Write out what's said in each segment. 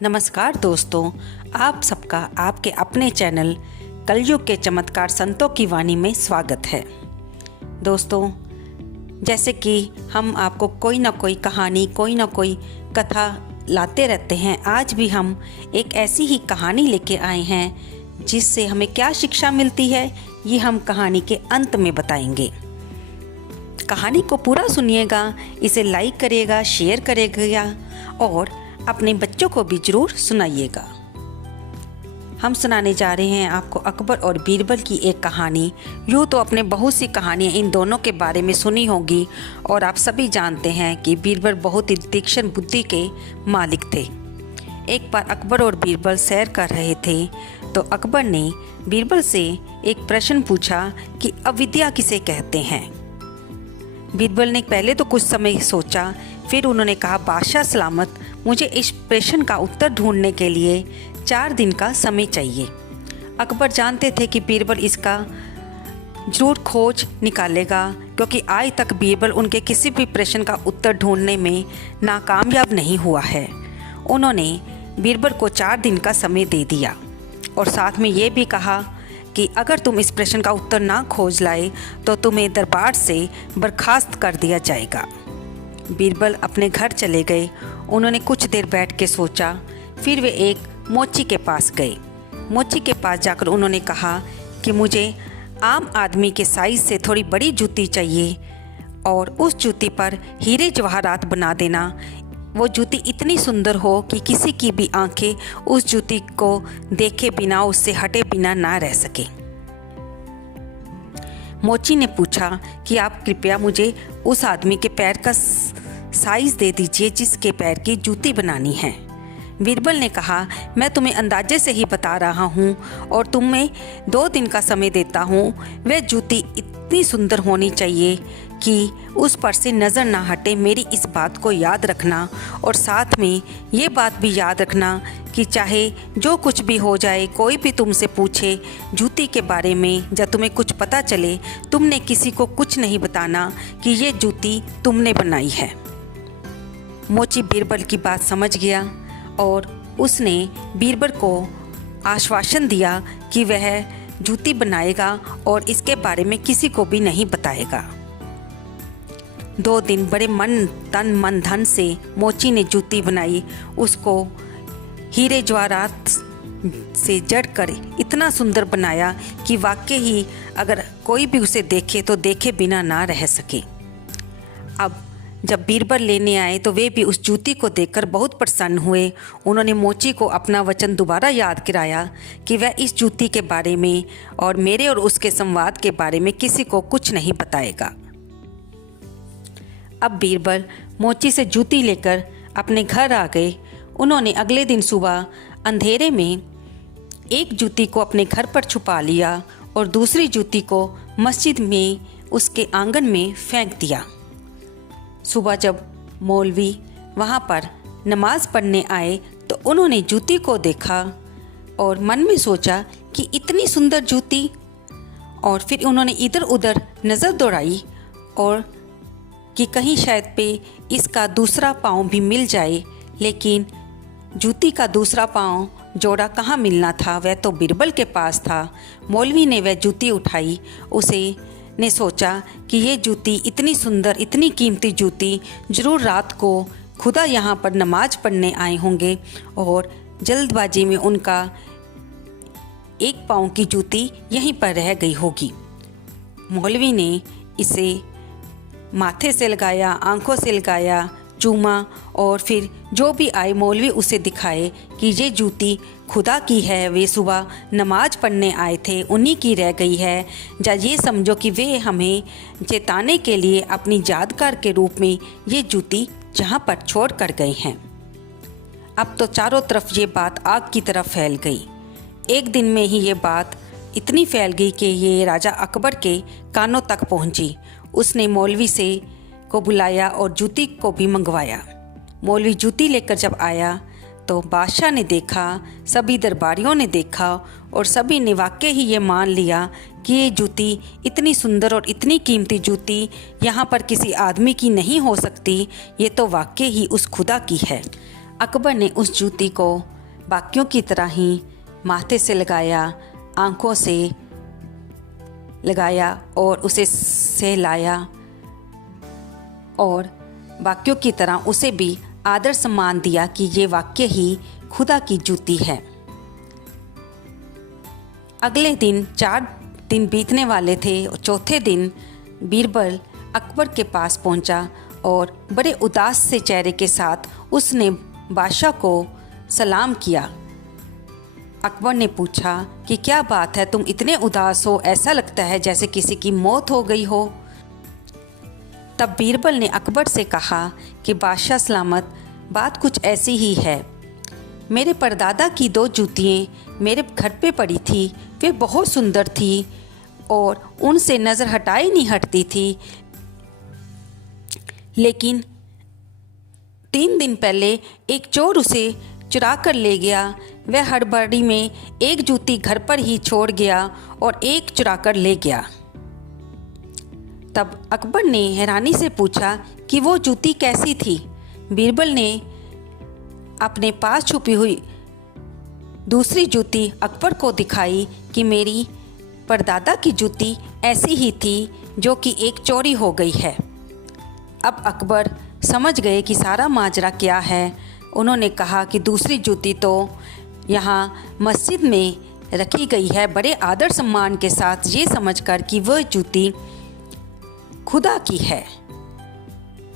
नमस्कार दोस्तों, आप सबका आपके अपने चैनल कलयुग के चमत्कार संतों की वाणी में स्वागत है। दोस्तों, जैसे कि हम आपको कोई ना कोई कहानी, कोई ना कोई कथा लाते रहते हैं, आज भी हम एक ऐसी ही कहानी लेके आए हैं जिससे हमें क्या शिक्षा मिलती है, ये हम कहानी के अंत में बताएंगे। कहानी को पूरा सुनिएगा, इसे लाइक करिएगा, शेयर करिएगा और अपने बच्चों को भी जरूर सुनाइएगा। हम सुनाने जा रहे हैं आपको अकबर और बीरबल की एक कहानी। यूँ तो अपने बहुत सी कहानियाँ इन दोनों के बारे में सुनी होगी और आप सभी जानते हैं कि बीरबल बहुत ही तीक्ष्ण बुद्धि के मालिक थे। एक बार अकबर और बीरबल सैर कर रहे थे तो अकबर ने बीरबल से एक प्रश्न पूछा कि अविद्या किसे कहते हैं। बीरबल ने पहले तो कुछ समय सोचा, फिर उन्होंने कहा, बादशाह सलामत, मुझे इस प्रश्न का उत्तर ढूंढने के लिए 4 दिन का समय चाहिए। अकबर जानते थे कि बीरबल इसका जरूर खोज निकालेगा, क्योंकि आज तक बीरबल उनके किसी भी प्रश्न का उत्तर ढूंढने में नाकामयाब नहीं हुआ है। उन्होंने बीरबल को 4 दिन का समय दे दिया और साथ में ये भी कहा कि अगर तुम इस प्रश्न का उत्तर ना खोज लाए तो तुम्हें दरबार से बर्खास्त कर दिया जाएगा। बीरबल अपने घर चले गए। उन्होंने कुछ देर बैठ के सोचा, फिर वे एक मोची के पास गए। मोची के पास जाकर उन्होंने कहा कि मुझे आम आदमी के साइज से थोड़ी बड़ी जूती चाहिए और उस जूती पर हीरे जवाहरात बना देना। वो जूती इतनी सुंदर हो कि किसी की भी आंखें उस जूती को देखे बिना, उससे हटे बिना ना रह सके। मोची ने पूछा कि आप कृपया मुझे उस आदमी के पैर का साइज दे दीजिए जिसके पैर की जूती बनानी है। बीरबल ने कहा, मैं तुम्हें अंदाजे से ही बता रहा हूँ और तुम्हें 2 दिन का समय देता हूँ। वह जूती इतनी सुंदर होनी चाहिए कि उस पर से नज़र ना हटे। मेरी इस बात को याद रखना और साथ में ये बात भी याद रखना कि चाहे जो कुछ भी हो जाए, कोई भी तुमसे पूछे जूती के बारे में या तुम्हें कुछ पता चले, तुमने किसी को कुछ नहीं बताना कि ये जूती तुमने बनाई है। मोची बीरबल की बात समझ गया और उसने बीरबल को आश्वासन दिया कि वह जूती बनाएगा और इसके बारे में किसी को भी नहीं बताएगा। 2 दिन बड़े तन मन धन से मोची ने जूती बनाई। उसको हीरे जवाहरात से जड़कर इतना सुंदर बनाया कि वाकई ही अगर कोई भी उसे देखे तो देखे बिना ना रह सके। अब जब बीरबल लेने आए तो वे भी उस जूती को देखकर बहुत प्रसन्न हुए। उन्होंने मोची को अपना वचन दोबारा याद कराया कि वह इस जूती के बारे में और मेरे और उसके संवाद के बारे में किसी को कुछ नहीं बताएगा। अब बीरबल मोची से जूती लेकर अपने घर आ गए। उन्होंने अगले दिन सुबह अंधेरे में एक जूती को अपने घर पर छुपा लिया और दूसरी जूती को मस्जिद में उसके आंगन में फेंक दिया। सुबह जब मौलवी वहाँ पर नमाज पढ़ने आए तो उन्होंने जूती को देखा और मन में सोचा कि इतनी सुंदर जूती, और फिर उन्होंने इधर उधर नज़र दौड़ाई और कि कहीं शायद पे इसका दूसरा पाँव भी मिल जाए, लेकिन जूती का दूसरा पाँव जोड़ा कहाँ मिलना था, वह तो बीरबल के पास था। मौलवी ने वह जूती उठाई। उसे ने सोचा कि ये जूती इतनी सुंदर, इतनी कीमती जूती ज़रूर रात को खुदा यहाँ पर नमाज पढ़ने आए होंगे और जल्दबाजी में उनका एक पाँव की जूती यहीं पर रह गई होगी। मौलवी ने इसे माथे से लगाया, आंखों से लगाया, चूमा और फिर जो भी आए मौलवी उसे दिखाए कि ये जूती खुदा की है, वे सुबह नमाज पढ़ने आए थे, उन्हीं की रह गई है, या ये समझो कि वे हमें चेताने के लिए अपनी यादगार के रूप में ये जूती जहाँ पर छोड़ कर गए हैं। अब तो चारों तरफ ये बात आग की तरफ फैल गई। एक दिन में ही ये बात इतनी फैल गई कि ये राजा अकबर के कानों तक पहुँची। उसने मौलवी से को बुलाया और जूती को भी मंगवाया। मौलवी जूती लेकर जब आया तो बादशाह ने देखा, सभी दरबारियों ने देखा और सभी ने वाकई ही ये मान लिया कि ये जूती इतनी सुंदर और इतनी कीमती जूती यहाँ पर किसी आदमी की नहीं हो सकती, ये तो वाकई ही उस खुदा की है। अकबर ने उस जूती को बाकियों की तरह ही माथे से लगाया, आंखों से लगाया और उसे सहलाया और बाकियों की तरह उसे भी आदर सम्मान दिया कि ये वाकई ही खुदा की जूती है। अगले दिन 4 दिन बीतने वाले थे और चौथे दिन बीरबल अकबर के पास पहुंचा और बड़े उदास से चेहरे के साथ उसने बादशाह को सलाम किया। अकबर ने पूछा कि क्या बात है, तुम इतने उदास हो, ऐसा लगता है जैसे किसी की मौत हो गई हो। तब बीरबल ने अकबर से कहा कि बादशाह सलामत, बात कुछ ऐसी ही है। मेरे परदादा की 2 जूतियाँ मेरे घर पे पड़ी थी, वे बहुत सुंदर थी और उनसे नज़र हटाई नहीं हटती थी, लेकिन 3 दिन पहले एक चोर उसे चुरा कर ले गया। वह हड़बड़ी में एक जूती घर पर ही छोड़ गया और एक चुरा कर ले गया। तब अकबर ने हैरानी से पूछा कि वो जूती कैसी थी। बीरबल ने अपने पास छुपी हुई दूसरी जूती अकबर को दिखाई कि मेरी परदादा की जूती ऐसी ही थी जो कि एक चोरी हो गई है। अब अकबर समझ गए कि सारा माजरा क्या है। उन्होंने कहा कि दूसरी जूती तो यहाँ मस्जिद में रखी गई है, बड़े आदर सम्मान के साथ, ये समझकर कि वह जूती खुदा की है।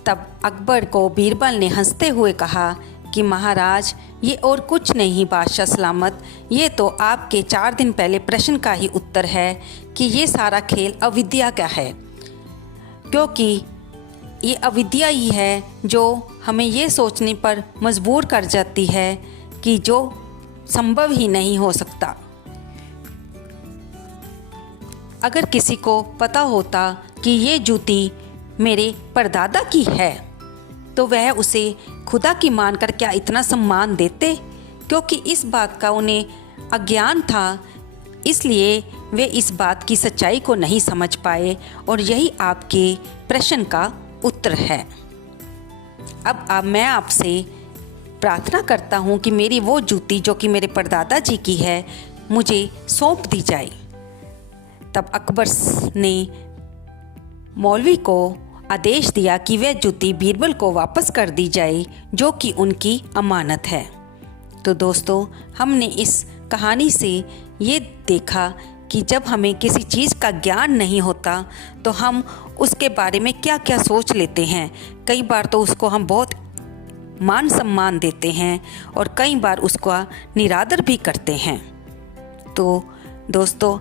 तब अकबर को बीरबल ने हंसते हुए कहा कि महाराज, ये और कुछ नहीं बादशाह सलामत, ये तो आपके 4 दिन पहले प्रश्न का ही उत्तर है कि ये सारा खेल अविद्या का है, क्योंकि ये अविद्या ही है जो हमें ये सोचने पर मजबूर कर जाती है कि जो संभव ही नहीं हो सकता। अगर किसी को पता होता कि ये जूती मेरे परदादा की है तो वह उसे खुदा की मानकर क्या इतना सम्मान देते, क्योंकि इस बात का उन्हें अज्ञान था, इसलिए वे इस बात की सच्चाई को नहीं समझ पाए और यही आपके प्रश्न का उत्तर है। अब मैं आपसे प्रार्थना करता हूँ कि मेरी वो जूती जो कि मेरे परदादा जी की है मुझे सौंप दी जाए। तब अकबर ने मौलवी को आदेश दिया कि वह जूती बीरबल को वापस कर दी जाए जो कि उनकी अमानत है। तो दोस्तों, हमने इस कहानी से ये देखा कि जब हमें किसी चीज़ का ज्ञान नहीं होता तो हम उसके बारे में क्या क्या सोच लेते हैं। कई बार तो उसको हम बहुत मान सम्मान देते हैं और कई बार उसका निरादर भी करते हैं। तो दोस्तों,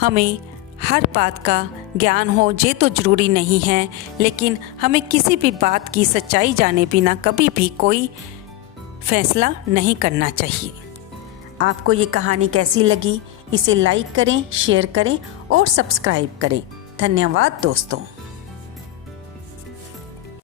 हमें हर बात का ज्ञान हो ये तो ज़रूरी नहीं है, लेकिन हमें किसी भी बात की सच्चाई जाने बिना कभी भी कोई फैसला नहीं करना चाहिए। आपको ये कहानी कैसी लगी, इसे लाइक करें, शेयर करें और सब्सक्राइब करें। धन्यवाद दोस्तों।